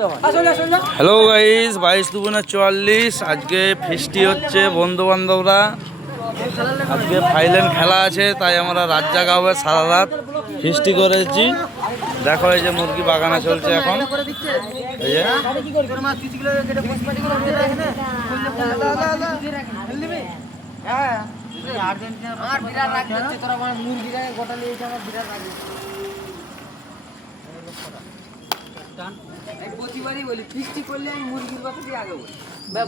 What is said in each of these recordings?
Hello guys, 22/2/44 আজকে ফিস্টি হচ্ছে, বন্ধু বান্ধবরা আজকে ফাইনাল খেলা আছে, তাই আমরা রাত জাগা হবে সারা রাত ফিস্টি করেছি। দেখো এই যে মুরগি বাগানা চলছে এখন। এই যে প্রতিবারই বলি ফিস্টি করলে আমি মুরগির কথা দিয়ে আগে বলি।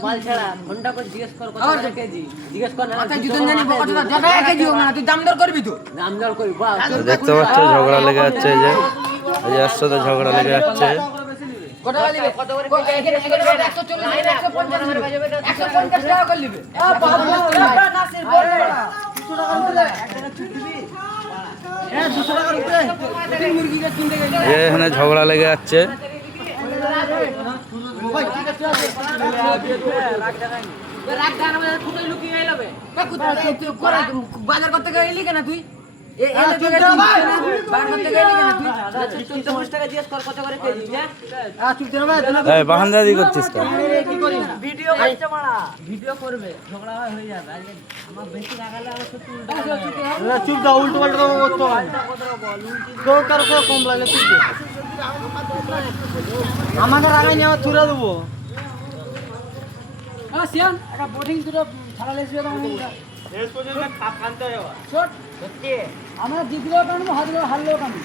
বাল ছাড়া ঘন্টা করে জিজ্ঞেস কর কত করে কেজি, জিজ্ঞেস কর না তুই জুতন জানি কতটা যত কেজি হোক না তুই দাম দর করবি তো দাম দর করবি। দেখতে পাচ্ছ ঝগড়া লেগে যাচ্ছে, এই যে এর সাথে ঝগড়া লেগে যাচ্ছে। কত করে নিবে? কত করে এখানে 140 150 150 টাকা করে নিবে। নাসির বল 200 টাকা বলে একটা ছুট দিবি। 200 টাকার উপরে তিন মুরগিকে কিনতে গেলি। এখানে ঝগড়া লেগে যাচ্ছে। বাজার করতে গেলি কেন তুই? বাহানদারি করছিস তো? ভিডিও করবে ঝগড়া হয়ে যাবে। আমার বেশি রাগালে চুপ দাও, উল্টো পাল্টা করতে হবে। কারো কম লাগে চুপ দে। আমাকে রাগাই নিয়ে আমার তুলে দেবো। সিয়ান একটা বোটিং দুটো ছাড়া লেসবে তো আমরা জিতলেও কানবো, হারলেও কানবো।